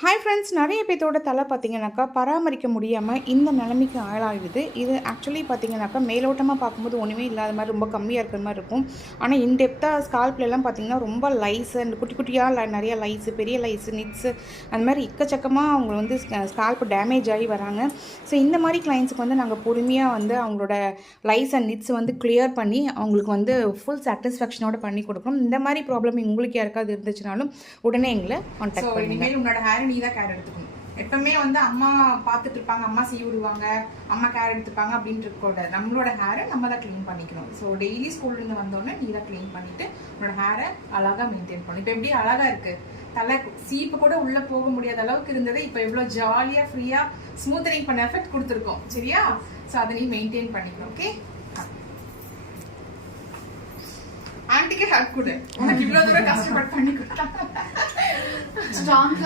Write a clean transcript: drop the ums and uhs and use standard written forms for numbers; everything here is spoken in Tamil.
ஹாய் ஃப்ரெண்ட்ஸ், நிறைய பேர்த்தோட தலை பார்த்தீங்கன்னாக்கா பராமரிக்க முடியாமல் இந்த நிலைமைக்கு ஆளாகிடுது. இது ஆக்சுவலி பார்த்தீங்கன்னாக்கா மேலோட்டமாக பார்க்கும்போது ஒன்றுமே இல்லாத மாதிரி ரொம்ப கம்மியாக இருக்கிற மாதிரி இருக்கும். ஆனால் இன்டெப்த்தாக ஸ்கால்ப்லலாம் பார்த்தீங்கன்னா ரொம்ப லைஸு, அந்த குட்டி குட்டியாக நிறைய லைஸு, பெரிய லைஸு, நிட்ஸு அந்த மாதிரி எக்கச்சக்கமாக அவங்க வந்து ஸ்கால்ப் டேமேஜ் ஆகி வராங்க. ஸோ இந்த மாதிரி கிளைண்ட்ஸுக்கு வந்து நாங்கள் பொறுமையாக வந்து அவங்களோட லைஸ் அண்ட் நிட்ஸ் வந்து கிளியர் பண்ணி அவங்களுக்கு வந்து ஃபுல் சாட்டிஸ்ஃபேக்ஷனோட பண்ணி கொடுக்கணும். இந்த மாதிரி ப்ராப்ளம் உங்களுக்கு யாருக்காவது இருந்துச்சுனாலும் உடனே எங்களை கான்டாக்ட் பண்ணுங்கள். இனிமேல் உன்னோட ஹேர் நீ தான் கேர் எடுத்துக்கணும். எப்பவுமே வந்து அம்மா பார்த்துட்டு இருப்பாங்க, அம்மா செய்ய விடுவாங்க, அம்மா கேர் எடுத்துப்பாங்க அப்படின்ட்டு இருக்கக்கூடாது. நம்மளோட ஹேரை நம்ம தான் க்ளீன் பண்ணிக்கணும். ஸோ டெய்லி ஸ்கூல்லேருந்து வந்தோடனே நீ தான் க்ளீன் பண்ணிட்டு உன்னோட ஹேரை அழகாக மெயின்டைன் பண்ணணும். இப்போ எப்படி அழகாக இருக்கு, தலை சீப்பு கூட உள்ள போக முடியாத அளவுக்கு இருந்தது, இப்போ எவ்வளோ ஜாலியாக ஃப்ரீயாக ஸ்மூத்தனிங் பண்ண எஃபெக்ட் கொடுத்துருக்கோம். சரியா? ஸோ அதை நீ மெயின்டைன் பண்ணிக்கணும். ஓகே, ஆன்ட்டிக்கு ஹெல்ப் கொடு, உனக்கு இவ்வளோ தூரம் கஷ்டப்பட்டு பண்ணி கொடுத்தா.